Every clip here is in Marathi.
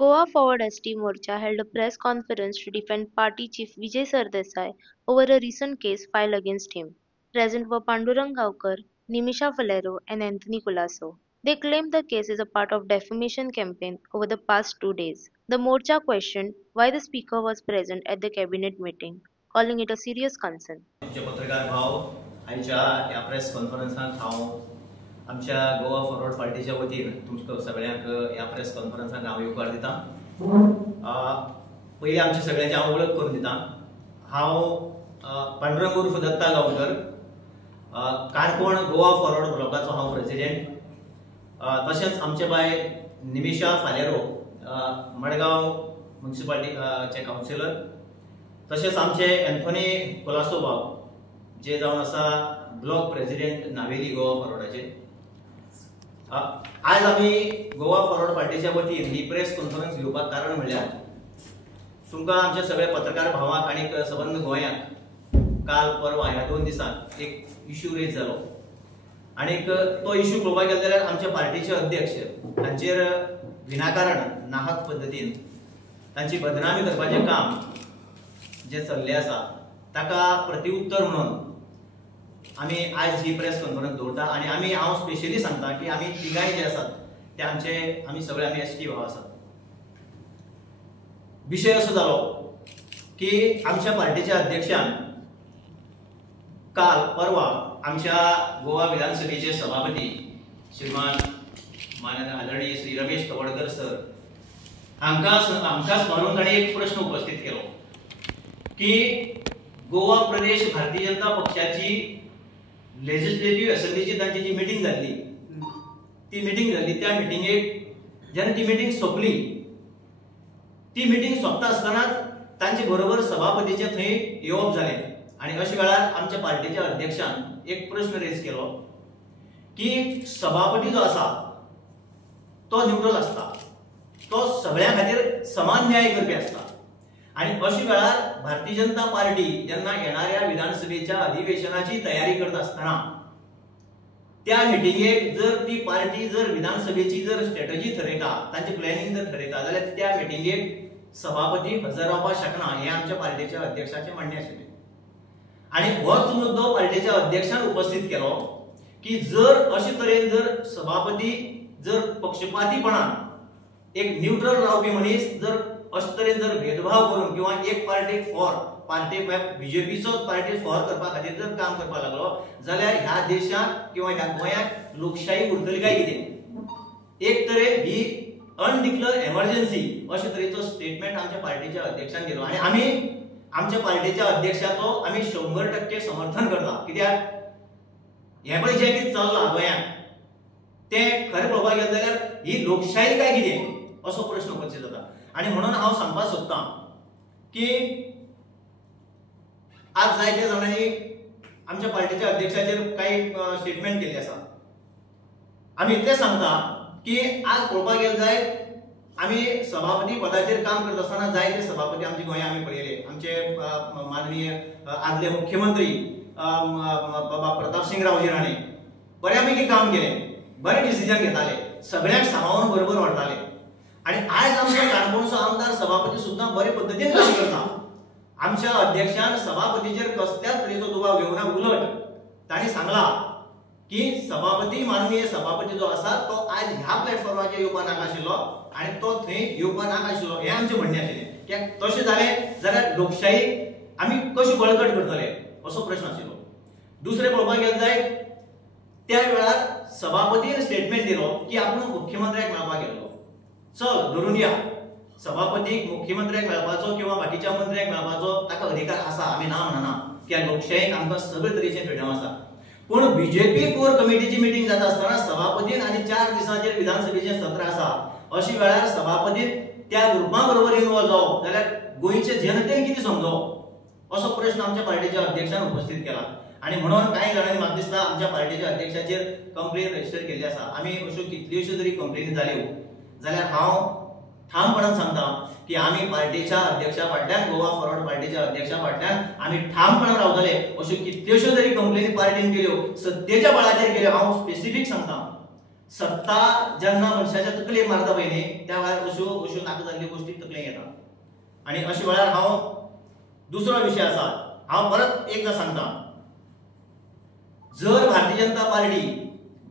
Goa Forward ST Morcha held a press conference to defend party chief Vijay Sardesai over a recent case filed against him. Present were Pandurang Gaokar, Nimisha Falero, and Anthony Colasso. They claimed the case is a part of defamation campaign over the past 2 days. The Morcha questioned why the speaker was present at the cabinet meeting, calling it a serious concern. पत्रकार भाव आयच्या या प्रेस कॉन्फरन्साक हांव आमच्या गोवा फॉरवर्ड पार्टीच्या वतीन तुमकां सगळ्यांक ह्या प्रेस कॉन्फरन्साक हांव येवकार दिता। पयलीं आमच्या सगळ्यांची हांव वळख करून दिता। हांव पांडुरंग उर्फ दत्ता गांवकर, काणकोण गोवा फॉरवर्ड ब्लॉकाचो हांव प्रेसिडेंट। तशेंच आमचे भायर निमिशा फालेरो, मडगांव म्युनिसिपालिटीचे कावन्सिलर। तशेंच आमचे एंथोनी कोलासो बाब जे जावन आसा ब्लॉक प्रेसिडेंट नावेली गोवा फॉरवर्डाचे। आज आमी गोवा फॉरवर्ड पार्टीच्या वतीन ही प्रेस कॉन्फरन्स घेवपाक कारण म्हणल्यार तुमकां आमच्या सगळ्या पत्रकार भावांक आनी सबंद गोंयांक काल परवा ह्या 2 दिसांक एक इश्यू रेज जालो आनी तो इश्यू पळोवपाक गेलो जाल्यार आमच्या पार्टीचे अध्यक्ष तांचेर विनाकारण नाहक पद्दतीन तांची बदनामी करपाचें काम जे चल्ले आसा ताका प्रत्युत्तर म्हणून आमी आज ही प्रेस कॉन्फरन्स दवरता आनी हांव स्पेशली सांगता की आमी तिगाय जे आसात ते आमी सगळे एसटी भाव आसात। विशय असो जालो की आमच्या पार्टीच्या अध्यक्षान काल परवा आमच्या गोवा विधानसभेचे सभापती श्रीमान माननीय आदरणीय श्री रमेश कवडकर सर हांकां स्मरून ताणें एक प्रश्न उपस्थित केलो की गोवा प्रदेश भारतीय जनता पक्षाची लेजिस्लेटिव्ह असेंब्लीची तांची जी मिटींग जाल्ली त्या मिटींगेक जेन्ना ती मिटींग सोंपली, ती मिटींग सोंपता आसतनाच तांचे बरोबर सभापतीचे थंय येवप जालें आनी अशा वेळार आमच्या पार्टीच्या अध्यक्षान एक प्रश्न रेज केलो की सभापती जो आसा तो न्यूट्रल आसता, तो सगळ्यां खातीर समान न्याय करपी आसता आणि अशी वेळार भारतीय जनता पार्टी जेन्ना येणाऱ्या विधानसभेच्या अधिवेशनाची तयारी करत असताना त्या मिटिंगेक जर ती पार्टी जर विधानसभेची जर स्ट्रॅटेजी ठरयता, तांचे प्लॅनिंग जर ठरयता जाल्यार त्या मिटिंगेक सभापती हजर रावपाक शकना हे आमच्या पार्टीच्या अध्यक्षाचे म्हणणे आशिल्ले। आणि होच मुद्दो पार्टीच्या अध्यक्षान उपस्थित केलो की जर अशे तरेन जर सभापती जर पक्षपातीपणान एक न्यूट्रल रावपी मनीस जर अशे तरेन जर भेदभाव करून किंवा एक पार्टी फॉर पार्टी बीजेपीचो पार्टी फॉर करपा खातीर जर काम करपाक लागलो जाल्यार ह्या देशाक किंवा ह्या गोंयाक लोकशाही उरतली काय कितें? एक तरेन ही अनडिक्लेअर्ड एमर्जन्सी अशे तरेचो स्टेटमेंट आमच्या पार्टीच्या अध्यक्षान दिलो आणि आमी आमच्या पार्टीच्या अध्यक्षाचो आमी 100% समर्थन करता। कित्याक हे पळय जे कितें चल्लां गोंयांत तें खरें पळोवपाक गेलें जाल्यार ही लोकशाही काय कितें असो प्रश्न उपस्थित जाता। आणि म्हणून हांव सांगपाक सोदतां की आज जायत्या जाणांनी आमच्या पार्टीच्या अध्यक्षाचेर काही स्टेटमेंट केल्ले आसा। आमी इतलें सांगता की आज पळोवपाक गेले जायत आमी सभापती पदाचेर काम करता आसतना जायते सभापती आमचे गोंयांत आमी पळयले। आमचे माननीय आदले मुख्यमंत्री बाबा प्रतापसिंग रावजी राणे बऱ्यापैकी काम केलें, बरे डिसिजन घेताले, सगळ्यांक सांबाळून बरोबर व्हरताले आणि आज आमच्या काणकोणचो आमदार सभापती सुद्दां बरे पद्धतीन काम करता। आमच्या अध्यक्षान सभापतीचेर कसल्याच तरेचो दुबाव घेवना, उलट तांणी सांगला की सभापती माननीय सभापती जो आसा तो आज ह्या प्लॅटफॉर्माचेर येवपाक नाकाशिल्लो आणि तो थंय येवपाक नाकाशिल्लो हे आमचें म्हणणें आशिल्लें। कित्याक तशें जालें जाल्यार लोकशाही आमी कशी बळकट करतले असो प्रश्न आशिल्लो। दुसरें पळोवपाक गेलें जायत त्या वेळार सभापतीन स्टेटमेंट दिलो की आपूण मुख्यमंत्र्याक मेळपाक गेल्लो। चल धरून या, सभापतीक मुख्यमंत्र्याक मेळपाचो किंवा बाकीच्या मंत्र्याक मेळपाचो ताका अधिकार आसा, आमी ना म्हणना, कित्याक लोकशायेक आमकां सगळे तरेचे फ्रिडम आसा। पूण बीजेपी कोर कमिटीची मिटींग जाता आसतना सभापतीन आनी 4 दिसांचेर विधानसभेचें सत्र आसा, अशी वेळार सभापतीन त्या ग्रुपा बरोबर इन्वॉल्व जावप जाल्यार गोंयचे जनतेक कितें समजोवप असो प्रश्न आमच्या पार्टीच्या अध्यक्षान उपस्थित केला। आणि म्हणून काही जाणांनी म्हाका दिसता आमच्या पार्टीच्या अध्यक्षाचेर कंप्लेन रजिस्टर केल्ली आसा। आमी अश्यो कितल्योश्यो जरी कंप्लेनी जाल्यो जाल्यार हांव ठामपणान सांगता की आमी पार्टीच्या अध्यक्षा फाटल्यान गोवा फॉरवर्ड पार्टीच्या अध्यक्षा फाटल्यान आमी ठामपणान रावतले। अश्यो कितल्योश्यो जरी कंप्लेनी पार्टीन केल्यो सत्तेच्या बळाचेर केल्यो हांव स्पेसिफीक सांगता सत्ता जेन्ना मनशाच्या तकलेक मारता पळय न्ही त्या वेळार अश्यो अश्यो नाका जाल्ल्यो गोश्टी तकलेक येता आनी अशे वेळार हांव दुसरो विशय आसा हांव परत एकदां सांगता जर भारतीय जनता पार्टी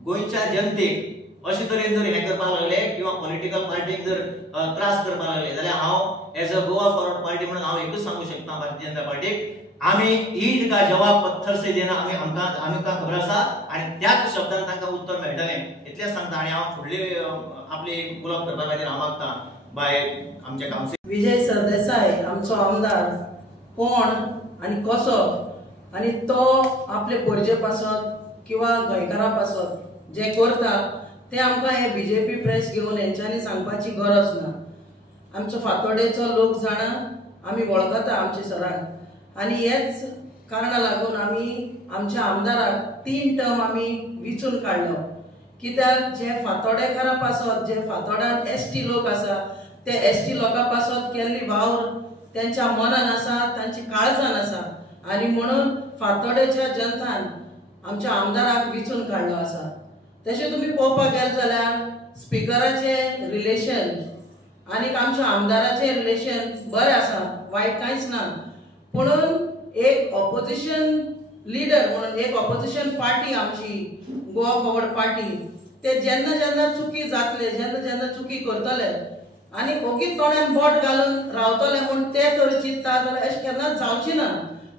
गोंयच्या जनतेक अशे तरेन जर हें करपाक लागले किंवा पॉलिटिकल पार्टीक जर त्रास करपाक लागले जाल्यार हांव as a Goa forward party म्हणून हांव एकूच सांगू शकता भारतीय जनता पार्टीक आमी ईद का जवाब पत्थर से देना आमकां खबर आसा आनी त्याच शब्दान तांकां उत्तर मेळटलें इतलेंच सांगता आनी हांव फुडली आपली उलोवप करपा खातीर हांव मागता बाय आमचे कावन्सिल विजय सरदेसाय आमचो आमदार कोण आनी कसो आनी तो आपले परजे पासत किंवा गोंयकारां पासत जे करता ते आमकां हे बीजेपी प्रेस घेवन हेंच्यांनी सांगपाची गरज ना आमचो फातोडेचो लोक जाणा आमी वळखता आमचे सराक आनी हेच कारणां लागून आमी आमच्या आमदाराक 3 टर्म आमी विचून काडलो कित्याक जे फातोडेकारां पासत जे फातोड्यान एसटी लोक आसा ते एसटी लोकां पासत केल्ली वावर त्यांच्या मनान आसा तांची काळजान आसा आनी म्हणून फातोडेच्या जनतान आमच्या आमदाराक विचून काडलो आसा तशें तुमी पळोवपाक गेले जाल्यार स्पिकराचे रिलेशन आनी आमच्या आमदाराचे रिलेशन बरें आसा वायट कांयच ना पुणून एक ऑपोजिशन लिडर म्हणून एक ऑपोजिशन पार्टी आमची गोवा फॉरवर्ड पार्टी ते जेन्ना जेन्ना चुकी जातले जेन्ना जेन्ना चुकी करतले आनी ओगीच तोंडान बोट घालून रावतले म्हूण ते तर चिंतता जाल्यार अशें केन्नाच जावचें ना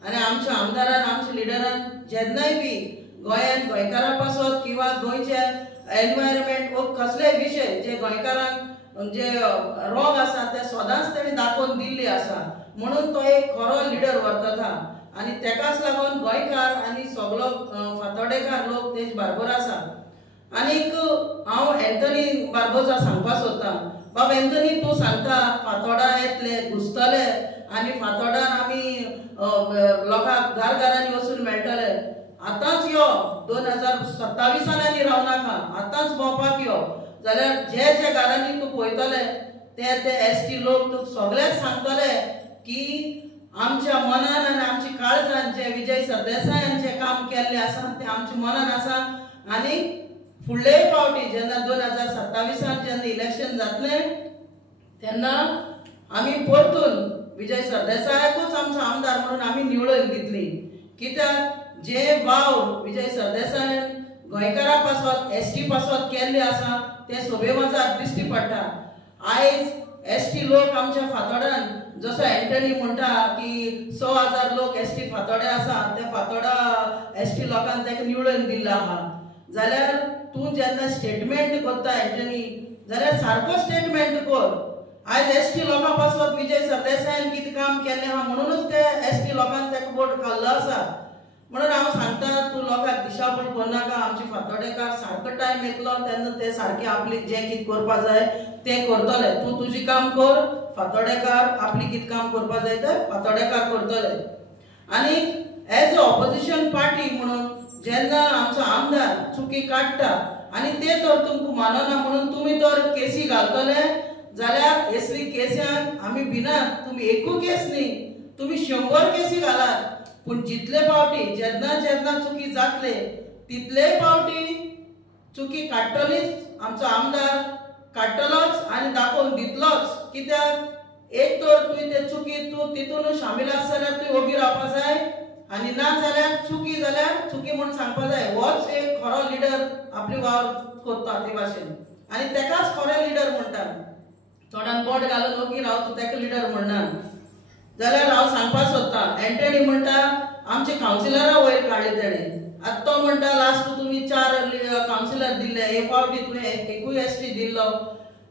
आनी आमच्या आमदारान आमच्या लिडरान जेन्नाय बी गोंयांत गोंयकारां पासत किंवा गोंयचे एनवायरमेंट वो कसलेय विशय जे गोंयकारांक जे रोग आसा ते सदांच ताणें दाखोवन दिल्ली आसा म्हणून तो एक खरो लिडर वर्तता आनी तेकाच लागून गोंयकार आनी सगळो फातोडेकार लोक तेज बरोबर आसा आनीक हांव एंथनी बार्बोजा सांगपाक सोदतां बाबा एंथनी तूं सांगता फातोडा येतले घुसतले आनी फातोडान आमी लोकांक घरांनी वचून मेळटले आतांच यो 2027 आनी रावनाका आतांच भोंवपाक यो जाल्यार जे जे घरांनी तूं पळयतले ते एसटी लोक तुका सगळेच सांगतले की आमच्या मनान आनी आमच्या काळजान जे विजय सरदेसायान जे काम केल्ले आसा ते आमच्या मनान आसा आनी फुडले फावटी जेन्ना 2027 जेन्ना इलेक्शन जातले तेन्ना आमी परतून विजय सरदेसायाकूच आमचो आमदार म्हणून आमी निवडून दितली कित्याक जे वाव विजय सरदेसायान गोंयकारां पासत एसटी पासत केल्ले आसा ते सोबे मजार दिश्टी पडटा आयज एसटी लोक आमच्या फातोड्यान जसो एंटनी म्हणटा की 100,000 लोक एसटी फातोडे आसा ते फातोडा एसटी लोकांक ताका निवडून दिल्लो आहा जाल्यार तूं जेन्ना स्टेटमेंट करता एंटनी जाल्यार सारको स्टेटमेंट कर आयज एसटी लोकां पासत विजय सरदेसायान कितें काम केल्लें आहा म्हणूनच ते एसटी लोकांक ताका वोट घाल्लो आसा म्हणून हांव सांगता तूं लोकांक दिशाभूल करनाका आमचे फातोडेकार सारको टायम येतलो तेन्ना ते सारके आपले जें कितें करपा जाय तें करतले तूं तुजें काम कर फातोडेकार आपली कितें काम करपा जाय तें फातोडेकार करतले आनी एज अ ऑपोजिशन पार्टी म्हणून जेन्ना आमचो आमदार चुकी काडटा आनी ते तर तुमकां मानना म्हणून तुमी तर केसी घालतले जाल्यार असली केसांक आमी भिनात तुमी एकू केस न्ही तुमी 100 केसी घालात पूण जितले फावटी जेन्ना जेन्ना चुकी जातले तितले फावटी चुकी काडटलीच आमचो आमदार काडटलोच आनी दाखोवन दितलोच कित्याक एक तर तुवें ते चुकी तूं तितून शामील आसा जाल्यार तुवें ओगी रावपा जाय आनी ना जाल्यार चुकी म्हूण सांगपा जाय होच एक खरो लिडर आपली वावर करता ते भाशेन आनी तेकाच खरो लिडर म्हणटा तोंडान बोट घालून ओगी रावता तेका लिडर म्हणना जाल्यार हांव सांगपाक सोदतां एंटनी म्हणटा आमचे कावन्सिलरां वयर काडले तेणें आतां तो म्हणटा लास्ट तुमी 4 कावन्सिलर दिल्ले हे फावटी तुवें एकूय एसटी दिल्लो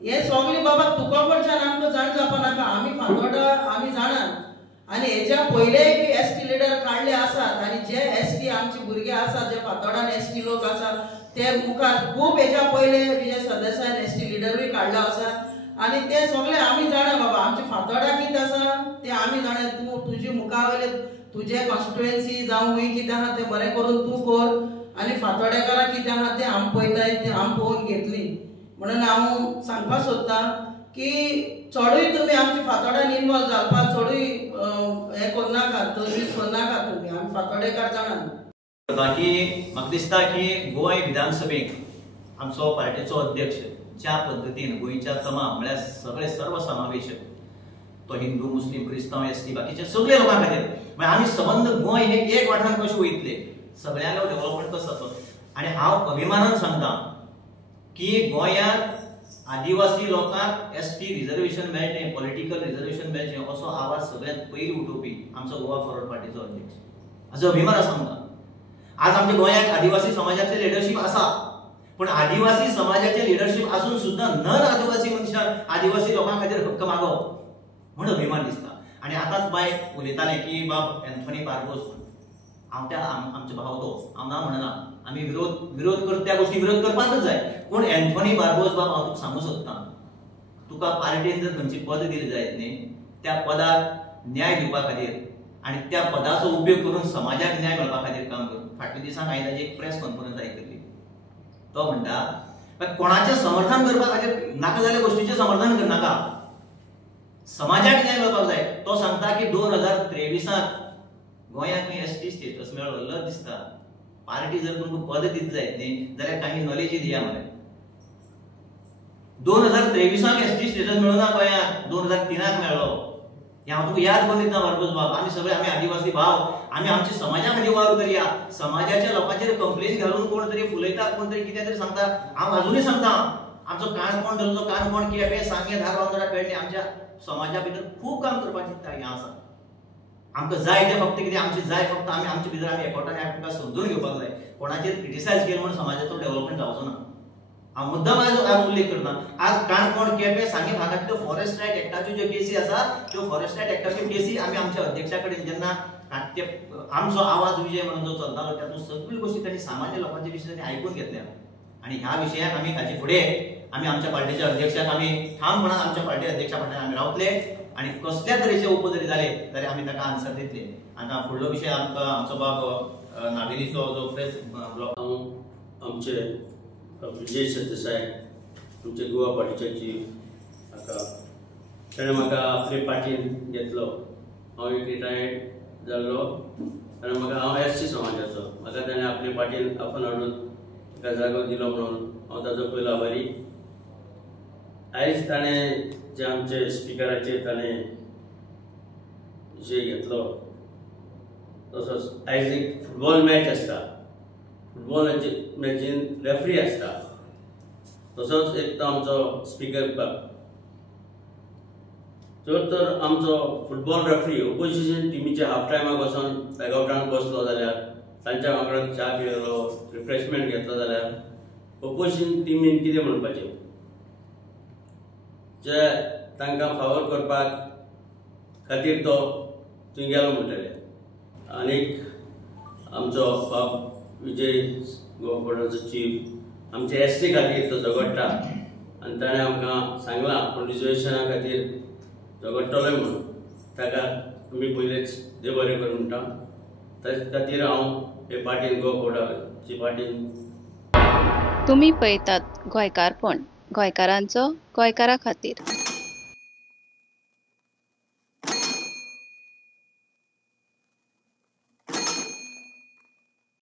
हे सगळें बाबा तुका कडच्यान आमकां जाण जावपा नाका आमी फातोडा आमी जाणात आनी हेच्या पयलेय बी एसटी लिडर काडले आसात आनी जे एसटी आमचे भुरगे आसात जे फातोडान एसटी लोक आसा ते मुखार खूब हेच्या पयले विजय सरदेसायान एसटी लिडरूय काडलो आसा आनी ते सगळे आमी जाणा बाबा आमचे फातोडा कितें आसा ते आमी जाणा तूं तुजे मुखा वयले तुजे कॉन्स्टिट्युएन्सी जावं हूंय कितें आहा तें बरें करून तूं कर आनी फातोडेकारां कितें आहा तें आमी पळयताय तें आमी पळोवन घेतली म्हणून हांव सांगपाक सोदतां की चडूय तुमी आमच्या फातोड्यान इनवॉल्व जावपाक चडूय हें करनाका तजवीज करनाका तुमी आमी फातोडेकार जाणात बाकी म्हाका दिसता की गोंय विधानसभेक आमचो पार्टीचो अध्यक्ष ज्या पद्दतीन गोंयच्या तमाम म्हळ्यार सगळे सर्वसमावेशक तो हिंदू मुस्लिम क्रिस्तांव एसटी बाकीचे सगळे लोकां खातीर म्हणजे आमी संबंद गोंय हे एक वाठारान कशें वयतले सगळ्यांक डेव्हलपमेंट कसो जातलो आनी हांव अभिमानान सांगता की गोंयांत आदिवासी लोकांक एसटी रिजर्वेशन मेळचें पॉलिटिकल रिजर्वेशन मेळचें असो आवाज सगळ्यांत पयलीं उठोवपी आमचो गोवा फॉरवर्ड पार्टीचो अध्यक्ष हाजो अभिमान सांगता आज आमच्या गोंयांत आदिवासी समाजाचें लिडरशीप आसा पण आदिवासी समाजाचें लिडरशीप आसून सुद्दां नन आदिवासी मनशान आदिवासी लोकां खातीर हक्क मागप म्हणून अभिमान दिसता आनी आतांच बाय उलयताले की बाब एंथोनी बार्बोस आमचे भाव तो हांव ना म्हणना आमी विरोध करता त्या गोष्टी विरोध करपाकच जाय पूण एंथोनी बार्बोस बाब हांव तुका सांगूं सोदतां तुका पार्टीन जर खंयची पद दिली जायत न्ही त्या पदाक न्याय दिवपा खातीर आनी त्या पदाचो उपयोग करून समाजाक न्याय मेळपा खातीर काम कर फाटल्या दिसांक हांवें ताची एक प्रेस कॉन्फरन्स आयकल्ली तो म्हणटा कोणाचें समर्थन करपा खातीर नाका जाल्या गोश्टीचें समर्थन करनाका समाजाक न्याय मेळपाक जाय तो सांगता की 2023 गोंयांत एसटी स्टेटस मेळ्ळो दिसता पार्टी जर तुमकां पद दित जायत न्ही जाल्यार काही नॉलेज दिया मरे 2023 एसटी स्टेटस मेळूना गोंयांत 2003 मेळ्ळो हे हांव तुका याद करून दिता बार्बोस बाब आमी आदिवासी भाव आमी आमच्या समाजा खातीर वावर करया समाजाच्या लोकांचेर कंप्लेन घालून कोण तरी फुलयता कोण तरी कितें तरी सांगता हांव अजुनूय सांगता आमचो काणकोण धरलो काणकोण केपें सांगे धारबांदोडा पेडणे आमच्या समाजा भितर खूब काम करपाचें हें आसा आमकां जाय तें फक्त कितें आमचें जाय फक्त आमचे भितर आमी एकवटान आमकां समजून घेवपाक जाय कोणाचेर क्रिटिसायज केलें म्हणून समाजाचो डेव्हलपमेंट जावचो ना हांव मुद्दाम आज उल्लेख करता आज काणकोण केपें सांगे भागांतल्यो फॉरेस्ट रायट एक्टाच्यो ज्यो केसी आसा त्यो फॉरेस्ट रायट एक्टाच्यो केसी आमी आमच्या अध्यक्षा कडेन जेन्ना आमचो आवाज विजय म्हणून जो चलतालो तातूंत सगळ्यो गोश्टी तांणी सामान्य लोकांचे विशय तांणी आयकून घेतल्या आनी ह्या विशयान आमी हाचे फुडें आमी आमच्या पार्टीच्या अध्यक्षाक आमी ठामपणान आमच्या पार्टी अध्यक्षा फाटल्यान आमी रावतले आनी कसल्या तरेचे उप जरी जाले जाल्यार आमी ताका आन्सर दितले आतां फुडलो विशय आमचो बाब नावेलीचो जो प्रेस ब्लॉक आमचे विजय सरदेसाय आमचे गोवा पार्टीचे चीफ हाका ताणें म्हाका आपले पार्टीन घेतलो हांव एक रिटायर्ड जाल्लो आनी म्हाका हांव एसटी समाजाचो म्हाका ताणें आपले पार्टीन आपण हाडून ताका जागो दिलो म्हणून हांव ताजो पयलो आभारी आयज ताणें जे आमचे स्पिकराचेर ताणें विशय घेतलो तसोच आयज एक फुटबॉल मॅच आसता फुटबॉल मॅचीन रेफ्री आसता तसोच एक तो आमचो स्पीकर तर आमचो फुटबॉल रेफ्री ओपोजिशन टिमीच्या हाफ टायमाक वचून बॅगआउटान बसलो जाल्यार तांच्या वांगडा च्या पिलो रिफ्रेशमेंट घेतलो जाल्यार ओपोजिशन टिमीन कितें म्हणपाचें जे तांकां फावोर करपाक खातीर तो थंय गेलो म्हणटले आनीक आमचो बाब विजय गोवा फॉरवर्डाचो चीफ आमचे एसटी खातीर तो झगडटा आनी ताणें आमकां सांगलां पूण रिजर्वेशना खातीर झगडटलोय म्हणून ताका आमी पयलेच देव बरें कर म्हणटा ताचे खातीर हांव हे पार्टीन गोवा फॉरवर्डाची पार्टीन तुमी पळयतात गोंयकारपण गोंयकारांचो गोंयकारा खातीर